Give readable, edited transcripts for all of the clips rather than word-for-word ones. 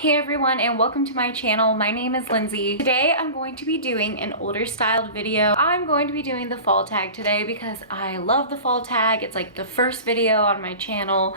Hey everyone, and welcome to my channel. My name is Lindsay. Today I'm going to be doing an older styled video. I'm going to be doing the fall tag today because I love the fall tag. It's like the first video on my channel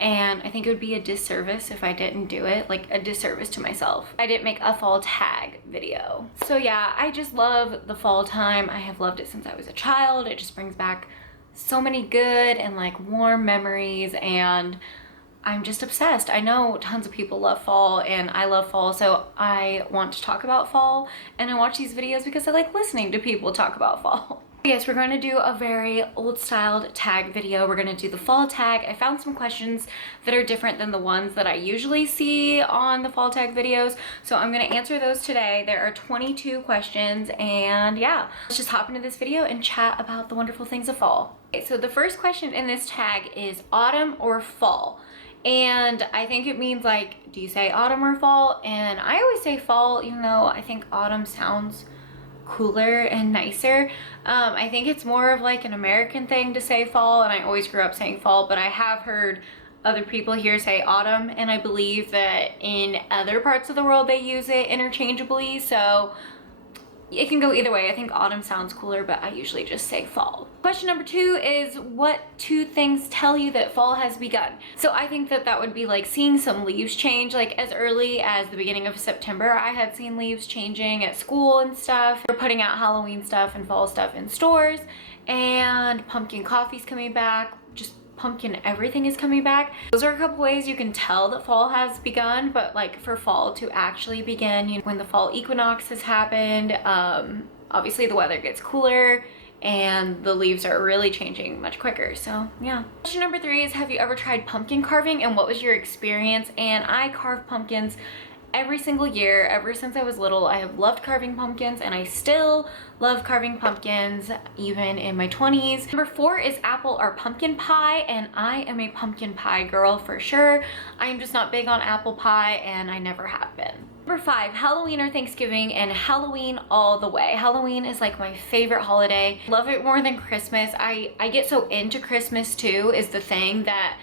and I think it would be a disservice if I didn't do it, like a disservice to myself. I didn't make a fall tag video. So yeah, I just love the fall time. I have loved it since I was a child. It just brings back so many good and like warm memories, and I'm just obsessed. I know tons of people love fall and I love fall, so I want to talk about fall, and I watch these videos because I like listening to people talk about fall. Yes, we're going to do a very old styled tag video. We're going to do the fall tag. I found some questions that are different than the ones that I usually see on the fall tag videos, so I'm going to answer those today. There are 22 questions, and yeah, let's just hop into this video and chat about the wonderful things of fall. Okay, so the first question in this tag is autumn or fall? And I think it means like, do you say autumn or fall? And I always say fall, even though I think autumn sounds cooler and nicer. I think it's more of like an American thing to say fall, and I always grew up saying fall, but I have heard other people here say autumn, and I believe that in other parts of the world they use it interchangeably, so it can go either way. I think autumn sounds cooler, but I usually just say fall. Question number 2 is, what 2 things tell you that fall has begun? So I think that that would be like seeing some leaves change. Like as early as the beginning of September, I had seen leaves changing at school and stuff. They're putting out Halloween stuff and fall stuff in stores, and pumpkin coffee's coming back. Just pumpkin everything is coming back. Those are a couple ways you can tell that fall has begun, but like for fall to actually begin, you know, when the fall equinox has happened, obviously the weather gets cooler and the leaves are really changing much quicker. So yeah. Question number 3 is, have you ever tried pumpkin carving and what was your experience? And I carve pumpkins every single year. Ever since I was little, I have loved carving pumpkins, and I still love carving pumpkins even in my 20s. Number 4 is apple or pumpkin pie, and I am a pumpkin pie girl for sure. I am just not big on apple pie, and I never have been. Number 5, Halloween or Thanksgiving? And Halloween all the way. Halloween is like my favorite holiday. Love it more than Christmas. I get so into Christmas too, is the thing, that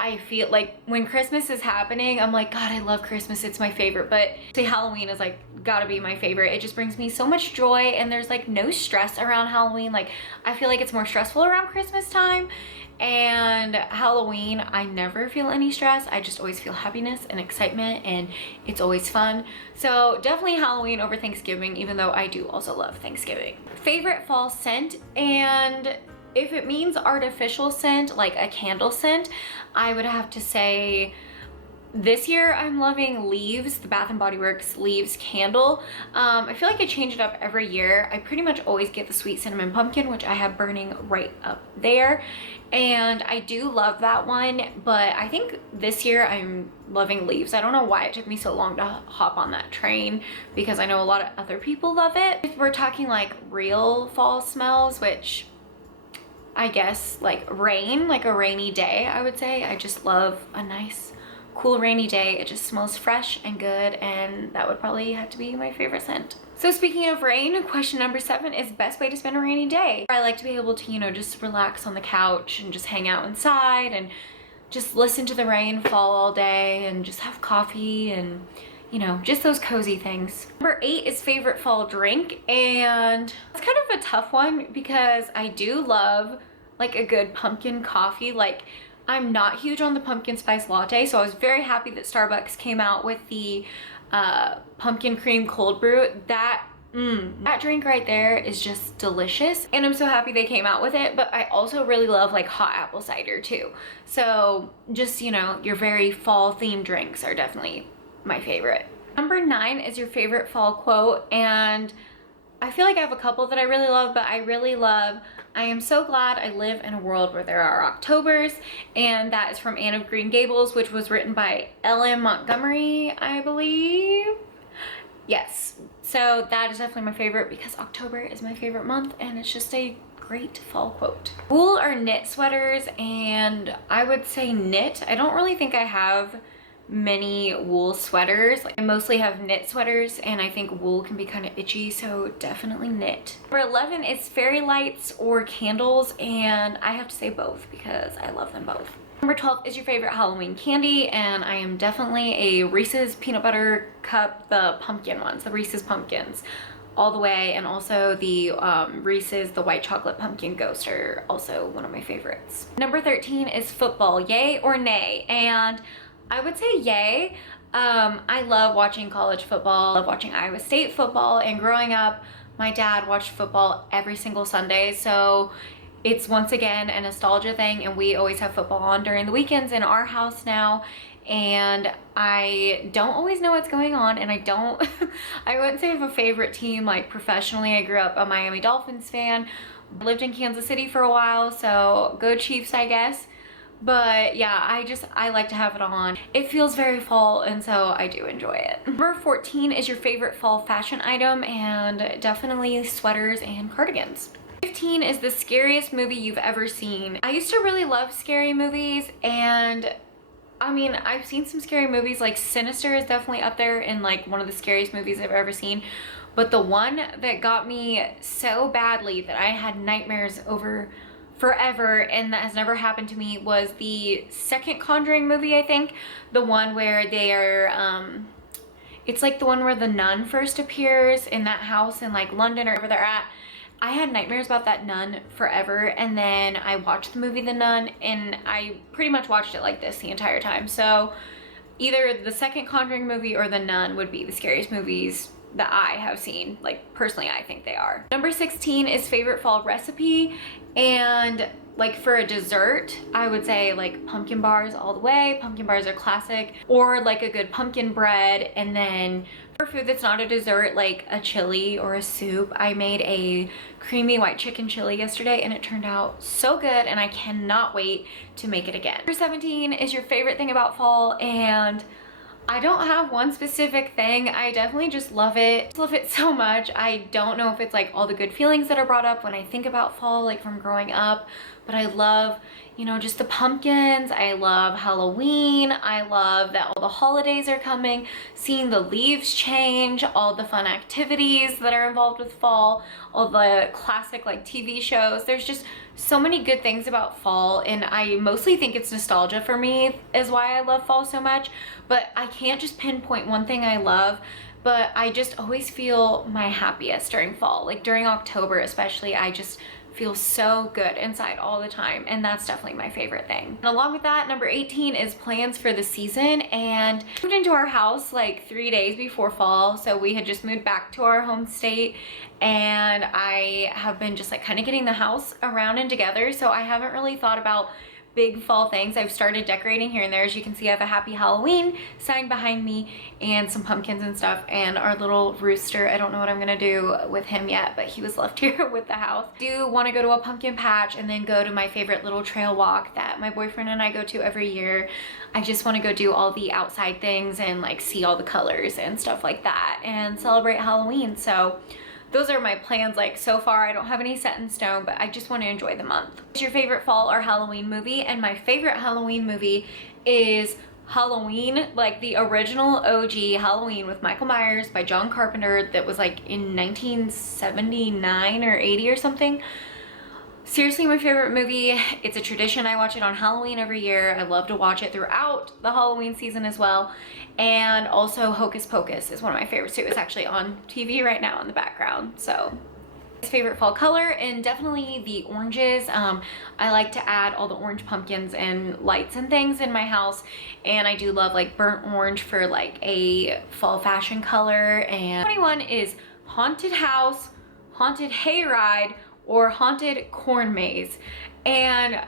I feel like when Christmas is happening, I'm like, God, I love Christmas, it's my favorite. But say Halloween is like gotta be my favorite. It just brings me so much joy, and there's like no stress around Halloween. Like I feel like it's more stressful around Christmas time, and Halloween I never feel any stress. I just always feel happiness and excitement, and it's always fun. So definitely Halloween over Thanksgiving, even though I do also love Thanksgiving. Favorite fall scent? And if it means artificial scent, like a candle scent, I would have to say this year I'm loving Leaves, the Bath & Body Works Leaves candle. I feel like I change it up every year. I pretty much always get the sweet cinnamon pumpkin, which I have burning right up there, and I do love that one, but I think this year I'm loving Leaves. I don't know why it took me so long to hop on that train, because I know a lot of other people love it. If we're talking like real fall smells, which I guess like rain, like a rainy day, I would say. I just love a nice cool rainy day. It just smells fresh and good, and that would probably have to be my favorite scent. So speaking of rain, question number 7 is best way to spend a rainy day. I like to be able to, you know, just relax on the couch and just hang out inside and just listen to the rain fall all day and just have coffee and, you know, just those cozy things. Number 8 is favorite fall drink, and it's kind of a tough one because I do love like a good pumpkin coffee. Like I'm not huge on the pumpkin spice latte, so I was very happy that Starbucks came out with the pumpkin cream cold brew. That drink right there is just delicious, and I'm so happy they came out with it. But I also really love like hot apple cider too. So just, you know, your very fall themed drinks are definitely my favorite. Number 9 is your favorite fall quote, and I feel like I have a couple that I really love, but I really love, I am so glad I live in a world where there are Octobers, and that is from Anne of Green Gables, which was written by L.M. Montgomery, I believe. Yes, so that is definitely my favorite because October is my favorite month, and it's just a great fall quote. Wool or knit sweaters? And I would say knit. I don't really think I have many wool sweaters. Like I mostly have knit sweaters, and I think wool can be kind of itchy, so definitely knit. Number 11 is fairy lights or candles, and I have to say both because I love them both. Number 12 is your favorite Halloween candy, and I am definitely a Reese's Peanut Butter Cup, the pumpkin ones, the Reese's Pumpkins, all the way, and also the Reese's, the white chocolate pumpkin ghost are also one of my favorites. Number 13 is football, yay or nay? And I would say yay. I love watching college football, I love watching Iowa State football, and growing up, my dad watched football every single Sunday, so it's once again a nostalgia thing, and we always have football on during the weekends in our house now, and I don't always know what's going on, and I wouldn't say I have a favorite team like professionally. I grew up a Miami Dolphins fan, lived in Kansas City for a while, so go Chiefs, I guess. But yeah, I like to have it on. It feels very fall, and so I do enjoy it. Number 14 is your favorite fall fashion item, and definitely sweaters and cardigans. 15 is the scariest movie you've ever seen. I used to really love scary movies, and I mean, I've seen some scary movies, like Sinister is definitely up there in like one of the scariest movies I've ever seen. But the one that got me so badly that I had nightmares over forever, and that has never happened to me, was the second Conjuring movie, I think. The one where they are, it's like the one where the nun first appears in that house in like London or wherever they're at. I had nightmares about that nun forever, and then I watched the movie The Nun, and I pretty much watched it like this the entire time. So either the second Conjuring movie or The Nun would be the scariest movies that I have seen. Like, personally, I think they are. Number 16 is favorite fall recipe, and like for a dessert, I would say like pumpkin bars all the way. Pumpkin bars are classic, or like a good pumpkin bread. And then for food that's not a dessert, like a chili or a soup, I made a creamy white chicken chili yesterday, and it turned out so good, and I cannot wait to make it again. Number 17 is your favorite thing about fall, and I don't have one specific thing. I definitely just love it. I love it so much. I don't know if it's like all the good feelings that are brought up when I think about fall, like from growing up, but I love, you know, just the pumpkins. I love Halloween. I love that all the holidays are coming, seeing the leaves change, all the fun activities that are involved with fall, all the classic like TV shows. There's just so many good things about fall, and I mostly think it's nostalgia for me is why I love fall so much, but I can't just pinpoint one thing I love. But I just always feel my happiest during fall, like during October especially. I just feel so good inside all the time, and that's definitely my favorite thing. And along with that, number 18 is plans for the season, and moved into our house like 3 days before fall, so we had just moved back to our home state, and I have been just like kind of getting the house around and together, so I haven't really thought about big fall things. I've started decorating here and there. As you can see, I have a Happy Halloween sign behind me and some pumpkins and stuff, and our little rooster. I don't know what I'm gonna do with him yet, but he was left here with the house. I do want to go to a pumpkin patch and then go to my favorite little trail walk that my boyfriend and I go to every year. I just want to go do all the outside things and like see all the colors and stuff like that and celebrate Halloween. So those are my plans. Like so far, I don't have any set in stone, but I just want to enjoy the month. What's your favorite fall or Halloween movie? And my favorite Halloween movie is Halloween, like the original OG Halloween with Michael Myers by John Carpenter, that was like in 1979 or 80 or something. Seriously, my favorite movie. It's a tradition. I watch it on Halloween every year. I love to watch it throughout the Halloween season as well. And also Hocus Pocus is one of my favorites too. It's actually on TV right now in the background. So favorite fall color, and definitely the oranges. I like to add all the orange pumpkins and lights and things in my house, and I do love like burnt orange for like a fall fashion color. And 21 is haunted house, haunted hayride, or haunted corn maze. And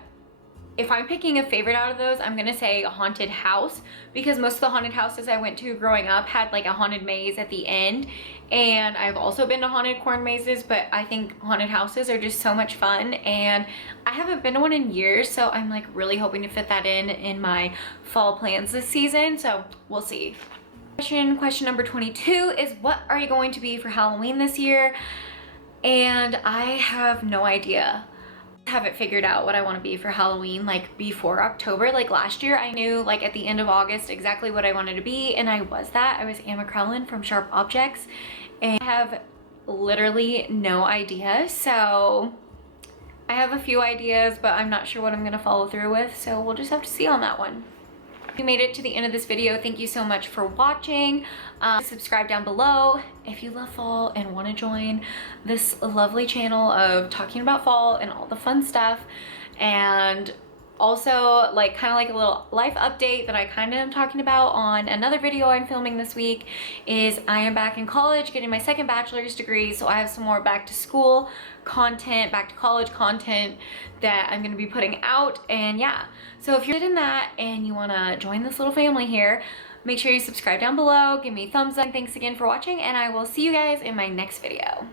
if I'm picking a favorite out of those, I'm gonna say a haunted house, because most of the haunted houses I went to growing up had like a haunted maze at the end. And I've also been to haunted corn mazes, but I think haunted houses are just so much fun, and I haven't been to one in years, so I'm like really hoping to fit that in my fall plans this season, so we'll see. Question number 22 is, what are you going to be for Halloween this year? And I have no idea. I haven't figured out what I want to be for Halloween like before October. Like last year I knew like at the end of August exactly what I wanted to be, and I was that. I was Anne McCrellan from Sharp Objects, and I have literally no idea. So I have a few ideas, but I'm not sure what I'm gonna follow through with, so we'll just have to see on that one. If you made it to the end of this video, thank you so much for watching. Subscribe down below if you love fall and want to join this lovely channel of talking about fall and all the fun stuff. And also, like, kind of like a little life update that I kind of am talking about on another video I'm filming this week is I am back in college getting my second bachelor's degree, so I have some more back to school content, back to college content that I'm going to be putting out. And yeah, so if you're interested in that and you want to join this little family here, make sure you subscribe down below, give me a thumbs up. Thanks again for watching, and I will see you guys in my next video.